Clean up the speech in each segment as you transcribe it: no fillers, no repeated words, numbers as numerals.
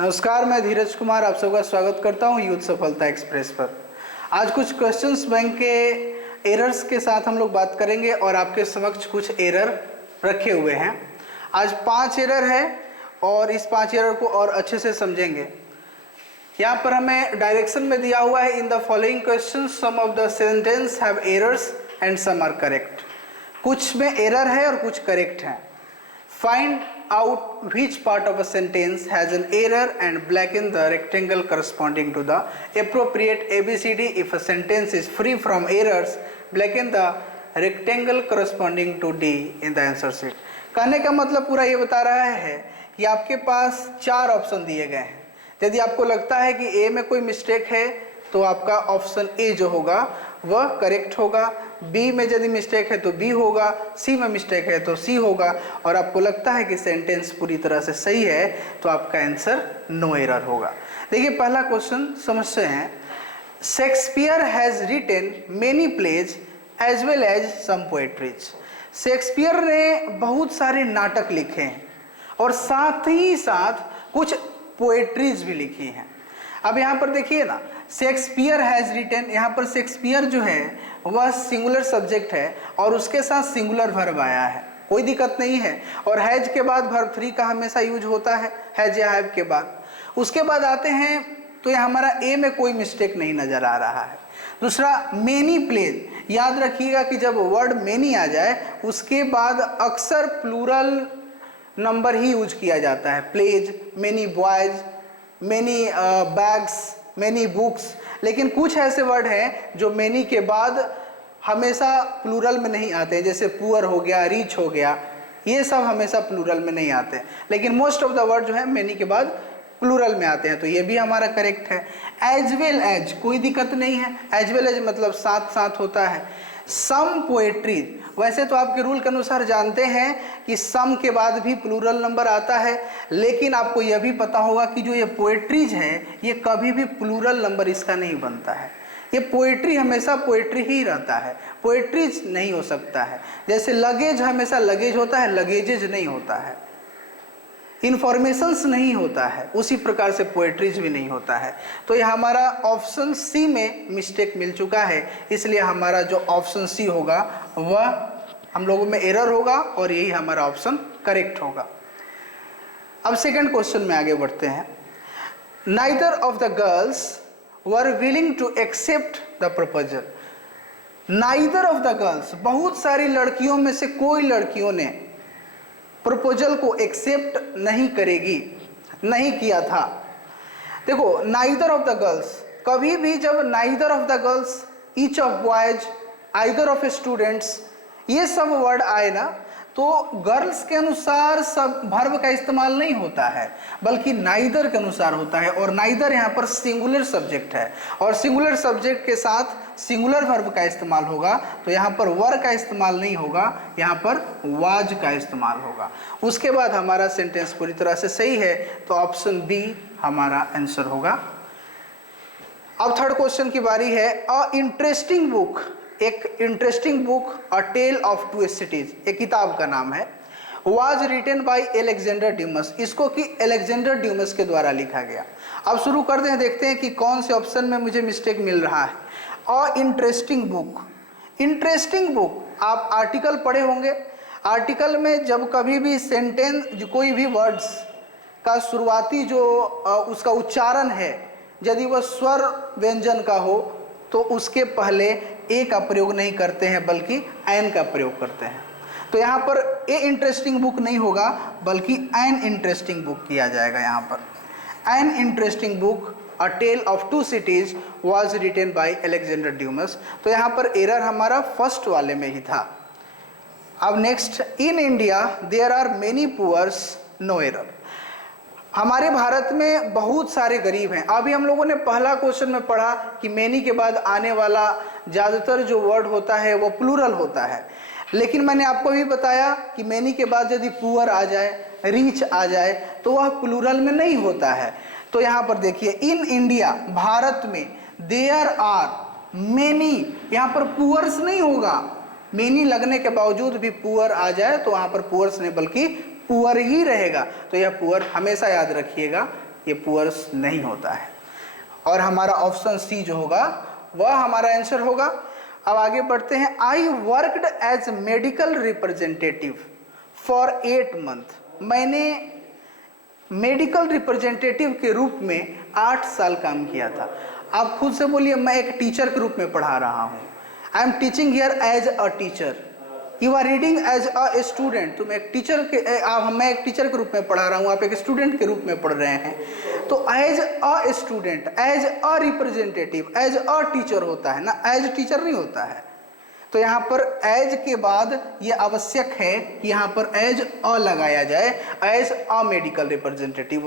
नमस्कार, मैं धीरज कुमार आप सबका स्वागत करता हूं यूथ सफलता एक्सप्रेस पर। आज कुछ क्वेश्चंस बैंक के एरर्स के साथ हम लोग बात करेंगे और आपके समक्ष कुछ एरर रखे हुए हैं। आज 5 एरर है और इस 5 एरर को और अच्छे से समझेंगे। यहाँ पर हमें डायरेक्शन में दिया हुआ है, in the following question some of the sentence have errors and some are correct. कुछ में एरर है और कुछ करेक्ट है। Find out which part of a sentence has an error and blacken the rectangle corresponding to the appropriate ABCD. If a sentence is free from errors, blacken the rectangle corresponding to D in the answer sheet. कहने का मतलब पूरा ये बता रहा है कि आपके पास 4 ऑप्शन दिए गए हैं। यदि आपको लगता है कि ए में कोई मिस्टेक है तो आपका ऑप्शन ए जो होगा वह करेक्ट होगा, बी में यदि मिस्टेक है तो बी होगा, सी में मिस्टेक है तो सी होगा, और आपको लगता है कि सेंटेंस पूरी तरह से सही है तो आपका आंसर नो एरर होगा। देखिए पहला क्वेश्चन समझते हैं। Shakespeare has written many plays as well as some poetries. Shakespeare ने बहुत सारे नाटक लिखे हैं और साथ ही साथ कुछ पोएट्रीज भी लिखी हैं। अब यहाँ पर देखिए ना, शेक्सपियर हैज़ रिटन, यहाँ पर शेक्सपियर जो है वह सिंगुलर सब्जेक्ट है और उसके साथ सिंगुलर वर्ब आया है, कोई दिक्कत नहीं है। और हैज के बाद वर्ब 3 का हमेशा यूज होता है, हैज या हैव के बाद। उसके बाद आते हैं तो ये हमारा ए में कोई मिस्टेक नहीं नज़र आ रहा है। दूसरा मेनी प्लेज, याद रखिएगा कि जब वर्ड मेनी आ जाए उसके बाद अक्सर प्लूरल नंबर ही यूज किया जाता है। Plays, many boys, many bags, many books. लेकिन कुछ ऐसे वर्ड हैं जो मेनी के बाद हमेशा प्लूरल में नहीं आते, जैसे पुअर हो गया, रिच हो गया, ये सब हमेशा प्लूरल में नहीं आते। लेकिन मोस्ट ऑफ द वर्ड जो है मेनी के बाद प्लूरल में आते हैं, तो ये भी हमारा करेक्ट है। एज वेल एज, कोई दिक्कत नहीं है, एज वेल एज मतलब साथ साथ होता है। सम पोएट्रीज, वैसे तो आपके रूल के अनुसार जानते हैं कि सम के बाद भी प्लूरल नंबर आता है, लेकिन आपको यह भी पता होगा कि जो ये पोएट्रीज है ये कभी भी प्लूरल नंबर इसका नहीं बनता है। ये पोएट्री हमेशा पोएट्री ही रहता है, पोएट्रीज नहीं हो सकता है। जैसे लगेज हमेशा लगेज होता है, लगेजेज नहीं होता है। इन्फॉर्मेशंस नहीं होता है, उसी प्रकार से पोएट्रीज भी नहीं होता है। तो ये हमारा ऑप्शन सी में मिस्टेक मिल चुका है, इसलिए हमारा जो ऑप्शन सी होगा वह हम लोगों में एरर होगा और यही हमारा ऑप्शन करेक्ट होगा। अब सेकंड क्वेश्चन में आगे बढ़ते हैं। Neither of the girls were willing to accept the proposal. Neither of the girls, बहुत सारी लड़कियों में से कोई लड़कियों ने प्रपोजल को एक्सेप्ट नहीं करेगी, नहीं किया था। देखो नाइदर ऑफ द गर्ल्स, कभी भी जब neither of the girls, each of boys, either of students, ये सब वर्ड आए ना तो गर्ल्स के अनुसार सब वर्ब का इस्तेमाल नहीं होता है, बल्कि नाइदर के अनुसार होता है। और नाइदर यहाँ पर सिंगुलर सब्जेक्ट है और सिंगुलर सब्जेक्ट के साथ सिंगुलर वर्ब का इस्तेमाल होगा, तो यहाँ पर वर का इस्तेमाल नहीं होगा, यहाँ पर वाज का इस्तेमाल होगा। उसके बाद हमारा सेंटेंस पूरी तरह से सही है, तो ऑप्शन बी हमारा आंसर होगा। अब थर्ड क्वेश्चन की बारी है। अ इंटरेस्टिंग बुक, एक interesting book, a tale of two cities, एक किताब का नाम है, was written by Alexander Dumas. इसको कि एलेक्जेंडर ड्यूमस के द्वारा लिखा गया। अब शुरू करते हैं, देखते हैं कि कौन से ऑप्शन में मुझे मिस्टेक मिल रहा है। A interesting book, interesting book, आप आर्टिकल पढ़े होंगे। आर्टिकल में जब कभी भी सेंटेंस, कोई भी वर्ड्स का शुरुआती जो उसका उच्चारण है, यदि वह स्वर व्यंजन का हो तो उसके पहले ए का प्रयोग नहीं करते हैं बल्कि एन का प्रयोग करते हैं। तो यहाँ पर ए इंटरेस्टिंग बुक नहीं होगा बल्कि एन इंटरेस्टिंग बुक किया जाएगा। यहाँ पर an interesting book, a tale of two cities was written by Alexander Dumas. तो यहाँ पर एरर हमारा फर्स्ट वाले में ही था। अब next, in India there are many poors, no error. हमारे भारत में बहुत सारे गरीब हैं। अभी हम लोगों ने पहला क्वेश्चन में पढ़ा कि मेनी के बाद आने वाला ज़्यादातर जो वर्ड होता है वो प्लूरल होता है, लेकिन मैंने आपको भी बताया कि मेनी के बाद यदि पुअर आ जाए, रिच आ जाए तो वह प्लूरल में नहीं होता है। तो यहाँ पर देखिए, इन इंडिया, भारत में, देयर आर मेनी, यहाँ पर पुअर्स नहीं होगा। मेनी लगने के बावजूद भी पुअर आ जाए तो वहाँ पर पुअर्स नहीं बल्कि पुअर ही रहेगा। तो यह पुअर हमेशा याद रखिएगा ये पुअर्स नहीं होता है। और हमारा ऑप्शन सी जो होगा वह हमारा आंसर होगा। अब आगे बढ़ते हैं। I worked as medical representative for 8 month. मैंने मेडिकल रिप्रेजेंटेटिव के रूप में 8 साल काम किया था। आप खुद से बोलिए, मैं एक टीचर के रूप में पढ़ा रहा हूँ। I am teaching here as a teacher. You are reading as a student. तुम एक टीचर के मैं एक टीचर के रूप में पढ़ा रहा हूँ, आप एक स्टूडेंट के रूप में पढ़ रहे हैं। तो as a student, as a representative, as a teacher होता है ना, एज टीचर नहीं होता है। तो यहाँ पर एज के बाद ये आवश्यक है कि यहाँ पर एज अ लगाया जाए, एज अ मेडिकल रिप्रेजेंटेटिव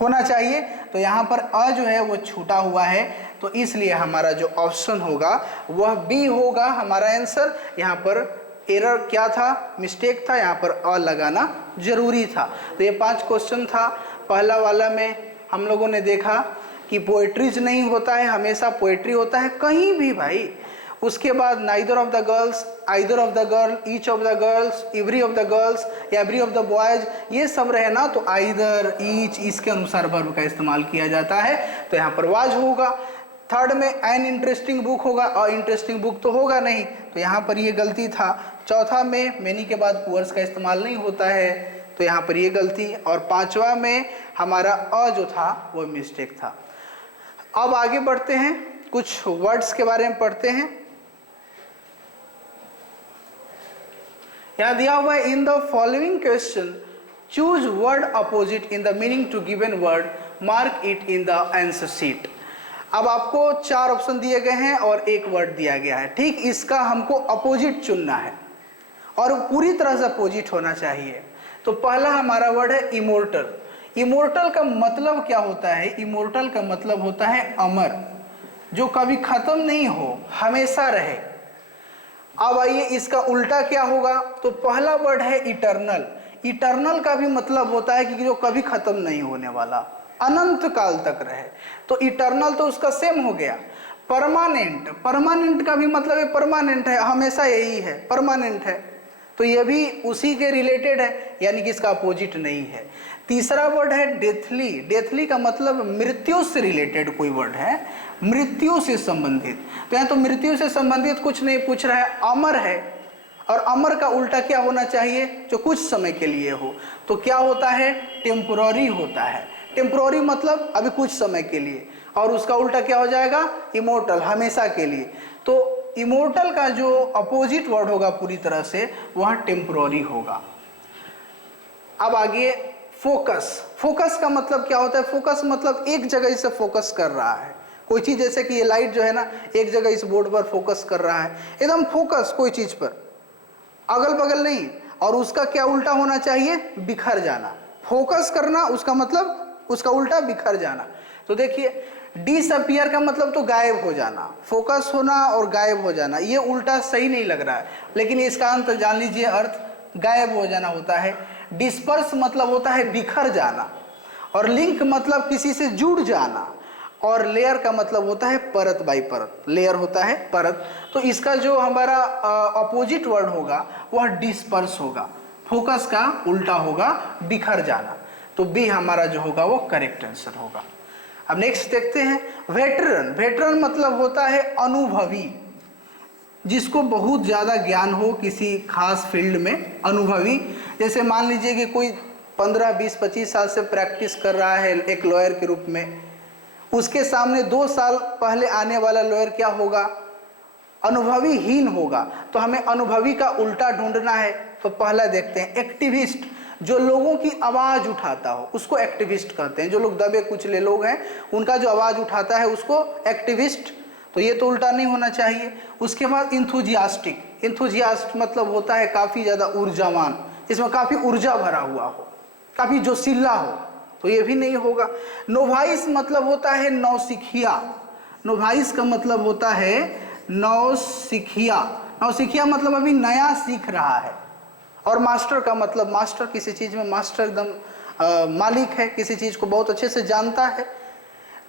होना चाहिए। तो यहाँ पर अ जो है वो छूटा हुआ है, तो इसलिए हमारा जो ऑप्शन होगा वह बी होगा हमारा आंसर। यहाँ पर एरर क्या था, मिस्टेक था, यहाँ पर अ लगाना जरूरी था। तो ये 5 क्वेश्चन था। पहला वाला में हम लोगों ने देखा कि पोएट्रीज नहीं होता है, हमेशा पोएट्री होता है कहीं भी भाई। उसके बाद neither of the girls, either of the girl, each of the girls, every of the girls, every of the boys, ये सब रहे ना तो आइदर, ईच, इसके अनुसार वर्ब का इस्तेमाल किया जाता है। तो यहाँ पर वाज होगा। थर्ड में एन इंटरेस्टिंग बुक होगा, अ इंटरेस्टिंग बुक तो होगा नहीं, तो यहाँ पर ये गलती था। चौथा में मेनी के बाद पुअर्स का इस्तेमाल नहीं होता है, तो यहाँ पर ये गलती। और 5वां में हमारा अ जो था वो मिस्टेक था। अब आगे बढ़ते हैं, कुछ वर्ड्स के बारे में पढ़ते हैं। यहाँ दिया हुआ है, in the following question choose word opposite in the meaning to given word, mark it in the answer sheet. अब आपको 4 ऑप्शन दिए गए हैं और एक वर्ड दिया गया है। ठीक, इसका हमको अपोजिट चुनना है और पूरी तरह से अपोजिट होना चाहिए। तो पहला हमारा वर्ड है इमोर्टल। इमोर्टल का मतलब क्या होता है? इमोर्टल का मतलब होता है अमर, जो कभी खत्म नहीं हो, हमेशा रहे। अब आइए इसका उल्टा क्या होगा? तो पहला वर्ड है इटर्नल। इटर्नल का भी मतलब होता है कि जो कभी खत्म नहीं होने वाला, अनंत काल तक रहे। तो इटर्नल तो उसका सेम हो गया। परमानेंट, परमानेंट का भी मतलब है परमानेंट है, हमेशा यही है, परमानेंट है। तो ये भी उसी के रिलेटेड है, यानी कि इसका अपोजिट नहीं है। तीसरा वर्ड है डेथली। डेथली का मतलब मृत्यु से रिलेटेड कोई वर्ड है, मृत्यु से संबंधित। तो यहाँ तो मृत्यु से संबंधित कुछ नहीं पूछ रहा है, अमर है। और अमर का उल्टा क्या होना चाहिए? जो कुछ समय के लिए हो। तो क्या होता है? टेम्पोररी होता है। टेम्पोररी मतलब अभी कुछ समय के लिए, और उसका उल्टा क्या हो जाएगा? इमोर्टल, हमेशा के लिए। तो इमोर्टल का जो अपोजिट वर्ड होगा पूरी तरह से, वह टेम्पोररी होगा। अब आगे फोकस। फोकस का मतलब क्या होता है? फोकस मतलब एक जगह से फोकस कर रहा है कोई चीज, जैसे कि ये लाइट जो है ना, एक जगह इस बोर्ड पर फोकस कर रहा है, एकदम फोकस कोई चीज पर, अगल बगल नहीं। और उसका क्या उल्टा होना चाहिए? बिखर जाना। फोकस करना उसका मतलब, उसका उल्टा बिखर जाना। तो देखिए, डिसअपियर का मतलब तो गायब हो जाना, फोकस होना और गायब हो जाना, ये उल्टा सही नहीं लग रहा है, लेकिन इसका अंत जान लीजिए, अर्थ गायब हो जाना होता है। डिस्पर्स मतलब होता है बिखर जाना, और लिंक मतलब किसी से जुड़ जाना, और लेयर का मतलब होता है परत बाई परत, लेयर होता है परत। तो इसका जो हमारा अपोजिट वर्ड होगा वह डिस्पर्स होगा, फोकस का उल्टा होगा बिखर जाना। तो बी हमारा जो होगा वो करेक्ट आंसर होगा। अब नेक्स्ट देखते हैं, वेटरन। वेटरन मतलब होता है अनुभवी, जिसको बहुत ज़्यादा ज्ञान हो किसी खास फील्ड में, अनुभवी। जैसे मान लीजिए कि कोई 15, 20, 25 साल से प्रैक्टिस कर रहा है एक लॉयर के रूप में, उसके सामने 2 साल पहले आने वाला लॉयर क्या होगा? अनुभवीहीन होगा। तो हमें अनुभवी का उल्टा ढूंढना है। तो पहला देखते हैं, एक्टिविस्ट। जो लोगों की आवाज़ उठाता हो उसको एक्टिविस्ट कहते हैं। जो लोग दबे कुचले लोग हैं, उनका जो आवाज़ उठाता है उसको एक्टिविस्ट। तो ये तो उल्टा नहीं होना चाहिए। उसके बाद इंथुजियास्टिक। इंथुजियास्ट मतलब होता है काफ़ी ज़्यादा ऊर्जावान, इसमें काफ़ी ऊर्जा भरा हुआ हो, काफ़ी जोशीला हो, तो ये भी नहीं होगा। नोवाइस मतलब होता है नौसिखिया। नोवाइस का मतलब होता है नौसिखिया। नौसिखिया मतलब अभी नया सीख रहा है। और मास्टर का मतलब, मास्टर किसी चीज़ में मास्टर एकदम मालिक है, किसी चीज़ को बहुत अच्छे से जानता है।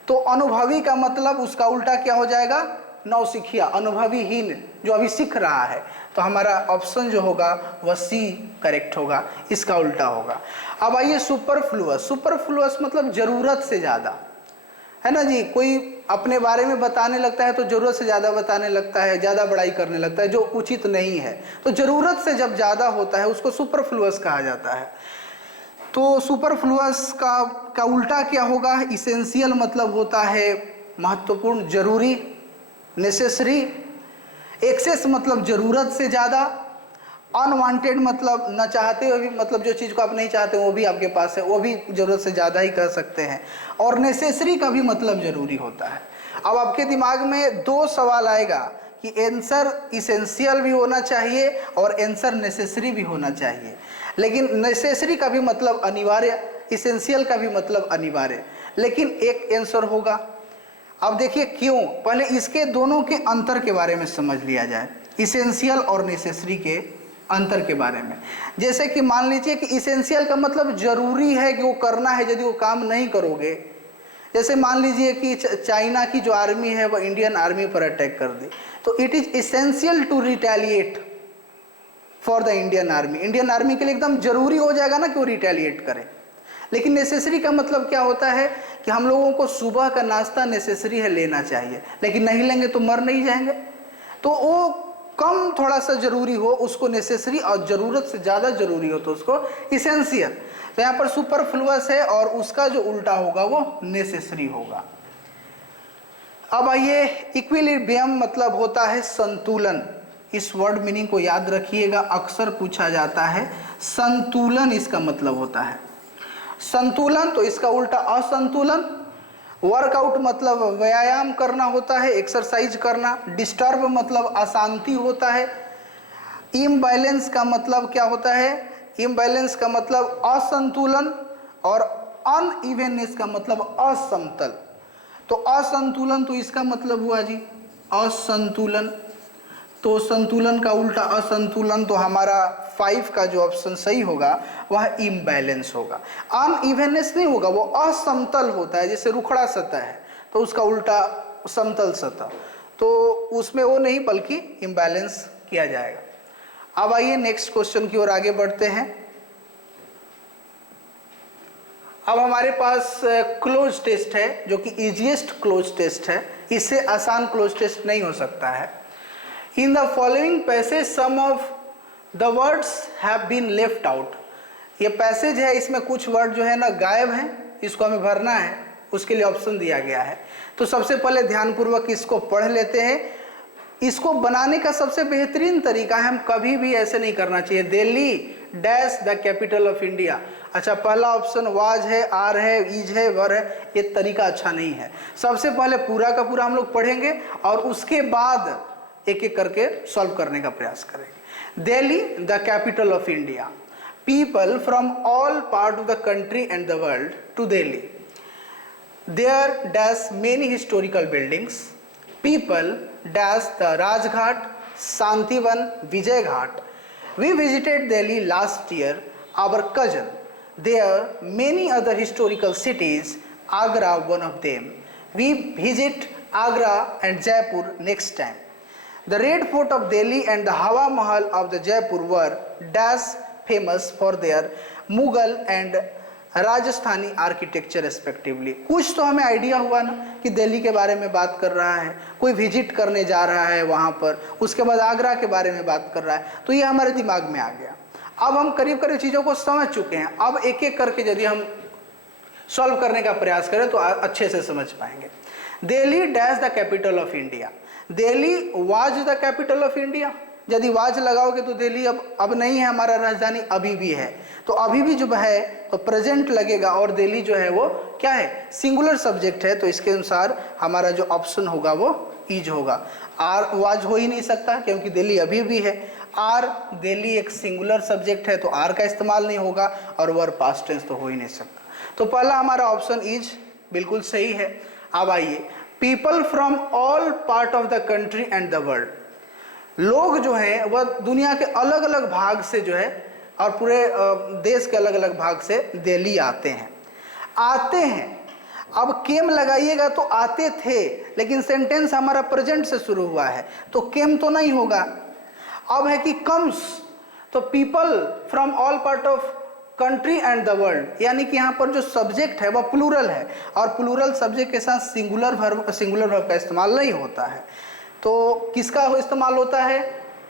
तो अनुभवी का मतलब उसका उल्टा क्या हो जाएगा? नौसिखिया, अनुभवीहीन, जो अभी सीख रहा है। तो हमारा ऑप्शन जो होगा वह सी करेक्ट होगा, इसका उल्टा होगा। अब आइए सुपरफ्लुअस। सुपरफ्लुअस मतलब जरूरत से ज़्यादा, है ना जी। कोई अपने बारे में बताने लगता है तो जरूरत से ज़्यादा बताने लगता है, ज़्यादा बड़ाई करने लगता है, जो उचित नहीं है। तो जरूरत से जब ज़्यादा होता है उसको सुपरफ्लुअस कहा जाता है। तो सुपरफ्लुअस का उल्टा क्या होगा? इसेंशियल मतलब होता है महत्वपूर्ण, जरूरी, नेसेसरी। एक्सेस मतलब जरूरत से ज़्यादा। अनवांटेड मतलब न चाहते हुए भी, मतलब जो चीज़ को आप नहीं चाहते वो भी आपके पास है, वो भी ज़रूरत से ज़्यादा ही कह सकते हैं। और नेसेसरी का भी मतलब ज़रूरी होता है। अब आपके दिमाग में दो सवाल आएगा कि आंसर इसेंशियल भी होना चाहिए और आंसर नेसेसरी भी होना चाहिए, लेकिन नेसेसरी का भी मतलब अनिवार्य, इसेंशियल का भी मतलब अनिवार्य, लेकिन एक आंसर होगा। अब देखिए क्यों, पहले इसके दोनों के अंतर के बारे में समझ लिया जाए, इसेंशियल और नेसेसरी के अंतर के बारे में। जैसे कि मान लीजिए कि इसेंशियल का मतलब जरूरी है कि वो करना है, यदि वो काम नहीं करोगे, जैसे मान लीजिए कि चाइना की जो आर्मी है वह इंडियन आर्मी पर अटैक कर दी, तो it is essential to retaliate for the Indian army. Indian army के लिए एकदम जरूरी हो जाएगा ना कि वो रिटेलिएट करे। लेकिन नेसेसरी का मतलब क्या होता है कि हम लोगों को सुबह का नाश्ता नेसेसरी है, लेना चाहिए, लेकिन नहीं लेंगे तो मर नहीं जाएंगे। तो वो कम थोड़ा सा जरूरी हो उसको नेसेसरी, और जरूरत से ज़्यादा जरूरी हो तो उसको इसेंशियल। तो यहाँ पर सुपरफ्लुअस है और उसका जो उल्टा होगा वो नेसेसरी होगा। अब आइए, इक्विलिब्रियम मतलब होता है संतुलन। इस वर्ड मीनिंग को याद रखिएगा, अक्सर पूछा जाता है। संतुलन इसका मतलब होता है। संतुलन, तो इसका उल्टा असंतुलन। वर्कआउट मतलब व्यायाम करना होता है, एक्सरसाइज करना। डिस्टर्ब मतलब अशांति होता है। इम्बैलेंस का मतलब क्या होता है? इम्बैलेंस का मतलब असंतुलन, और अनइवननेस का मतलब असमतल। तो असंतुलन, तो इसका मतलब हुआ जी असंतुलन। तो संतुलन का उल्टा असंतुलन, तो हमारा 5 का जो ऑप्शन सही होगा वह इम्बैलेंस होगा। अनइवननेस नहीं होगा, वो असमतल होता है, जैसे रुखड़ा सतह है तो उसका उल्टा समतल सतह, तो उसमें वो नहीं बल्कि इम्बैलेंस किया जाएगा। अब आइए नेक्स्ट क्वेश्चन की ओर आगे बढ़ते हैं। अब हमारे पास क्लोज टेस्ट है जो कि इजीएस्ट क्लोज टेस्ट है, इससे आसान क्लोज टेस्ट नहीं हो सकता है। In the following passage some of the words have been left out. ये पैसेज है, इसमें कुछ वर्ड जो है ना गायब हैं, इसको हमें भरना है, उसके लिए ऑप्शन दिया गया है। तो सबसे पहले ध्यानपूर्वक इसको पढ़ लेते हैं। इसको बनाने का सबसे बेहतरीन तरीका है, हम कभी भी ऐसे नहीं करना चाहिए, Delhi dash the capital of India. अच्छा, पहला ऑप्शन वाज है, आर है, इज है, वर है, ये तरीका अच्छा नहीं है। सबसे पहले पूरा का पूरा हम लोग पढ़ेंगे और उसके बाद एक एक करके सॉल्व करने का प्रयास करेंगे। Delhi the capital of India. People from all part of the country and the world to Delhi. There dash many historical buildings. People dash the Rajghat, Santivan, Vijay Ghat. We visited Delhi last year, our cousin. There many other historical cities, Agra one of them. We visit Agra and Jaipur next time. The Red Fort of Delhi and the Hawa Mahal of the Jaipur were dash famous for their Mughal and Rajasthani architecture respectively. कुछ तो हमें idea हुआ ना कि दिल्ली के बारे में बात कर रहा है, कोई विजिट करने जा रहा है वहाँ पर, उसके बाद आगरा के बारे में बात कर रहा है, तो ये हमारे दिमाग में आ गया। अब हम करीब करीब चीज़ों को समझ चुके हैं। अब एक एक करके यदि हम सॉल्व करने का प्रयास करें तो अच्छे से समझ पाएंगे। Delhi dash the capital of India. Delhi was the capital of India. यदि वाज लगाओगे तो दिल्ली अब नहीं है हमारा राजधानी, अभी भी है, तो अभी भी जो है तो प्रेजेंट लगेगा, और दिल्ली जो है वो क्या है, सिंगुलर सब्जेक्ट है, तो इसके अनुसार हमारा जो ऑप्शन होगा वो इज होगा। आर वाज हो ही नहीं सकता क्योंकि दिल्ली अभी भी है। आर, दिल्ली एक सिंगुलर सब्जेक्ट है तो आर का इस्तेमाल नहीं होगा, और वर पास्ट टेंस तो हो ही नहीं सकता। तो पहला हमारा ऑप्शन इज बिल्कुल सही है। अब आइए, people from all part of the country and the world. लोग जो हैं वह दुनिया के अलग अलग भाग से जो है, और पूरे देश के अलग अलग भाग से दिल्ली आते हैं। अब केम लगाइएगा तो आते थे, लेकिन सेंटेंस हमारा प्रेजेंट से शुरू हुआ है तो केम तो नहीं होगा। अब है कि कम्स, तो people from all part of country and the world, यानी कि यहाँ पर जो सब्जेक्ट है वह प्लूरल है और प्लूरल सब्जेक्ट के साथ सिंगुलर वर्ब का इस्तेमाल नहीं होता है। तो किसका इस्तेमाल होता है?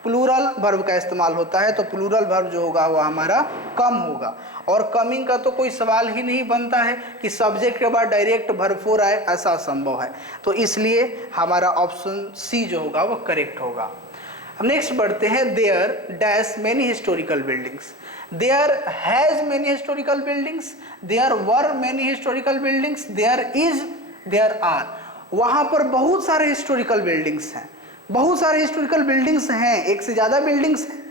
प्लूरल वर्ब का इस्तेमाल होता है। तो प्लूरल वर्ब जो होगा वो हमारा कम होगा, और कमिंग का तो कोई सवाल ही नहीं बनता है कि सब्जेक्ट के बाद डायरेक्ट वर्ब 4 आए, ऐसा असंभव है। तो इसलिए हमारा ऑप्शन सी जो होगा वो करेक्ट होगा। अब नेक्स्ट बढ़ते हैं, there dash many historical buildings. There has many historical buildings, there were many historical buildings, there is, there are. वहाँ पर बहुत सारे हिस्टोरिकल बिल्डिंग्स हैं, बहुत सारे हिस्टोरिकल बिल्डिंग्स हैं, एक से ज़्यादा बिल्डिंग्स हैं।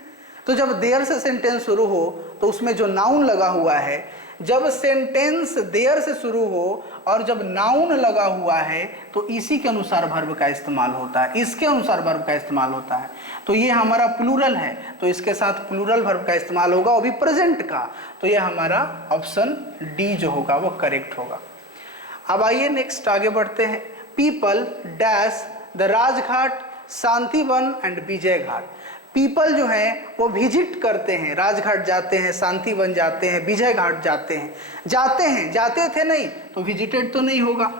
तो जब देयर से सेंटेंस शुरू हो तो उसमें जो नाउन लगा हुआ है, जब सेंटेंस देयर से शुरू हो और जब नाउन लगा हुआ है तो इसी के अनुसार वर्ब का इस्तेमाल होता है, इसके अनुसार वर्ब का इस्तेमाल होता है। तो ये हमारा प्लूरल है तो इसके साथ प्लूरल वर्ब का इस्तेमाल होगा, वो भी प्रेजेंट का। तो ये हमारा ऑप्शन डी जो होगा वो करेक्ट होगा। अब आइए नेक्स्ट आगे बढ़ते हैं। People dash the Rajghat, Shantivan and Vijay Ghat. People जो हैं वो विजिट करते हैं, राजघाट जाते हैं, शांतिवन जाते हैं, विजय घाट जाते हैं। जाते थे नहीं तो विजिटेड तो नहीं होगा,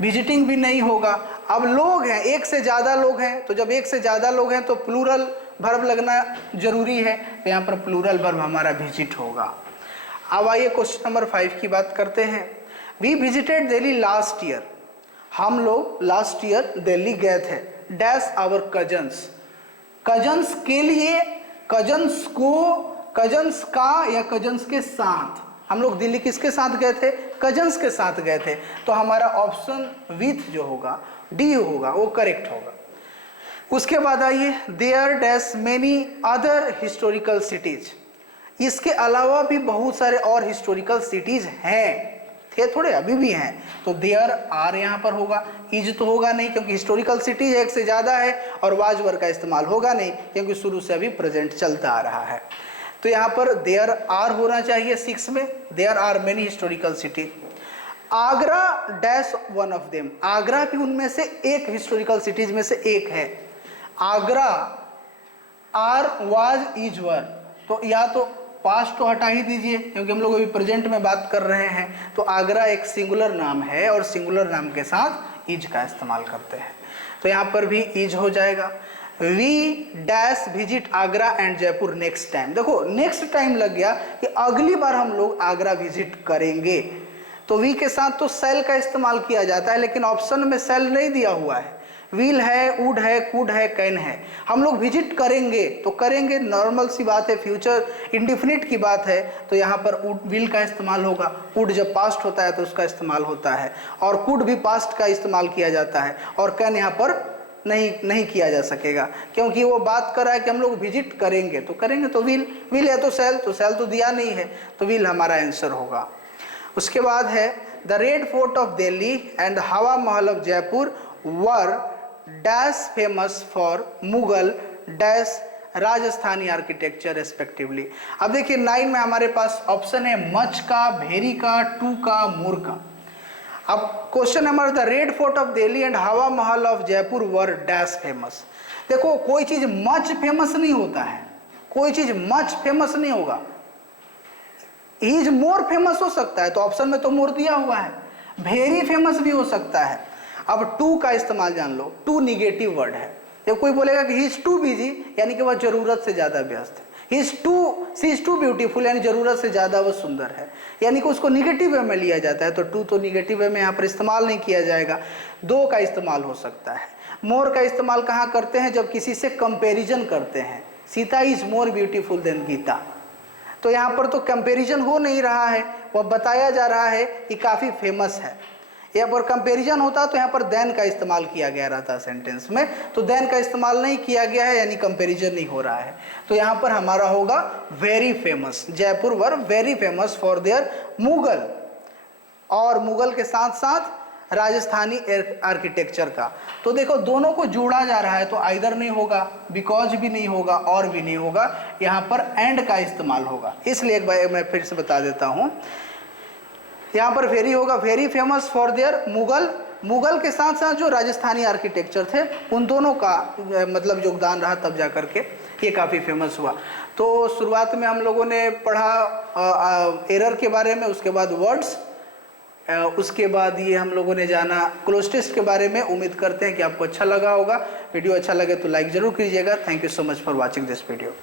विजिटिंग भी नहीं होगा। अब लोग हैं, एक से ज़्यादा लोग हैं, तो जब एक से ज़्यादा लोग हैं तो प्लूरल वर्ब लगना जरूरी है, तो यहाँ पर प्लूरल वर्ब हमारा विजिट होगा। अब आइए क्वेश्चन नंबर 5 की बात करते हैं। We visited Delhi last year. हम लोग लास्ट ईयर दिल्ली गए थे। डैश आवर कजन्स, कजन्स के लिए, कजन्स को, कजन्स का या कजन्स के साथ। हम लोग दिल्ली किसके साथ गए थे? कजन्स के साथ गए थे। तो हमारा ऑप्शन विथ जो होगा डी होगा, वो करेक्ट होगा। उसके बाद आइए, there dash many other historical cities. इसके अलावा भी बहुत सारे और हिस्टोरिकल सिटीज हैं, थे थोड़े, अभी भी हैं। तो देयर आर यहाँ पर होगा, इज तो होगा नहीं क्योंकि हिस्टोरिकल सिटीज एक से ज़्यादा है, और वाज वर्ब का इस्तेमाल होगा नहीं क्योंकि शुरू से अभी प्रेजेंट चलता आ रहा है। तो यहाँ पर देयर आर होना चाहिए 6 में। There are many historical city. Agra dash one of them, Agra भी उनमें से एक हिस्टोरिकल सिटीज में से एक है। आगरा, आर वाज इज वर, तो या तो पास्ट तो हटा ही दीजिए क्योंकि हम लोग अभी प्रेजेंट में बात कर रहे हैं। तो आगरा एक सिंगुलर नाम है और सिंगुलर नाम के साथ इज का इस्तेमाल करते हैं, तो यहाँ पर भी इज हो जाएगा। We dash visit Agra and Jaipur next time. देखो नेक्स्ट टाइम लग गया कि अगली बार हम लोग आगरा विजिट करेंगे, तो वी के साथ तो सेल का इस्तेमाल किया जाता है, लेकिन ऑप्शन में सेल नहीं दिया हुआ है। विल है, वुड है, कुड है, कैन है। हम लोग विजिट करेंगे तो करेंगे, नॉर्मल सी बात है, फ्यूचर इंडिफिनिट की बात है, तो यहाँ पर विल का इस्तेमाल होगा। वुड जब पास्ट होता है तो उसका इस्तेमाल होता है, और कुड भी पास्ट का इस्तेमाल किया जाता है, और कैन यहाँ पर नहीं किया जा सकेगा क्योंकि वो बात कर रहा है कि हम लोग विजिट करेंगे, तो करेंगे तो विल है, तो सेल तो दिया नहीं है, तो विल हमारा आंसर होगा। उसके बाद है the red fort of Delhi and हवा महल of Jaipur were dash famous for Mughal dash Rajasthani architecture respectively. अब देखिए 9 में हमारे पास ऑप्शन है मच का, भेरी का, टू का, मोर का। अब question number, the red fort of Delhi and हवा महल of Jaipur were dash famous. देखो कोई चीज मच फेमस नहीं होता है, कोई चीज मच फेमस नहीं होगा, इज मोर फेमस हो सकता है, तो ऑप्शन में तो मोर दिया हुआ है। वेरी फेमस भी हो सकता है। अब टू का इस्तेमाल जान लो, टू निगेटिव वर्ड है। जब कोई बोलेगा कि ही इज टू बिजी, यानी कि वह जरूरत से ज्यादा व्यस्त है। He is too, she is too beautiful, यानी जरूरत से ज्यादा वह सुंदर है, यानी कि उसको निगेटिव वे में लिया जाता है। तो टू तो निगेटिव वे में यहाँ पर इस्तेमाल नहीं किया जाएगा। दो का इस्तेमाल हो सकता है। मोर का इस्तेमाल कहाँ करते हैं? जब किसी से कंपेरिजन करते हैं, Sita is more beautiful than Gita, तो यहाँ पर तो कंपैरिजन हो नहीं रहा है, वह बताया जा रहा है कि काफ़ी फेमस है। यहाँ पर कंपैरिजन होता तो यहाँ पर देन का इस्तेमाल किया गया रहता सेंटेंस में, तो देन का इस्तेमाल नहीं किया गया है, यानी कंपैरिजन नहीं हो रहा है। तो यहाँ पर हमारा होगा very famous. Jaipur were very famous for their Mughal, और मुगल के साथ साथ राजस्थानी आर्किटेक्चर का। तो देखो दोनों को जोड़ा जा रहा है, तो आइदर नहीं होगा, बिकॉज भी नहीं होगा, और भी नहीं होगा, यहाँ पर एंड का इस्तेमाल होगा। इसलिए एक बार मैं फिर से बता देता हूँ, यहाँ पर वेरी होगा, very famous for their Mughal. Mughal के साथ साथ जो राजस्थानी आर्किटेक्चर थे उन दोनों का मतलब योगदान रहा, तब जा करके ये काफ़ी फेमस हुआ। तो शुरुआत में हम लोगों ने पढ़ा एरर के बारे में, उसके बाद वर्ड्स, उसके बाद ये हम लोगों ने जाना क्लोज टेस्ट के बारे में। उम्मीद करते हैं कि आपको अच्छा लगा होगा। वीडियो अच्छा लगे तो लाइक ज़रूर कीजिएगा। Thank you so much for watching this video.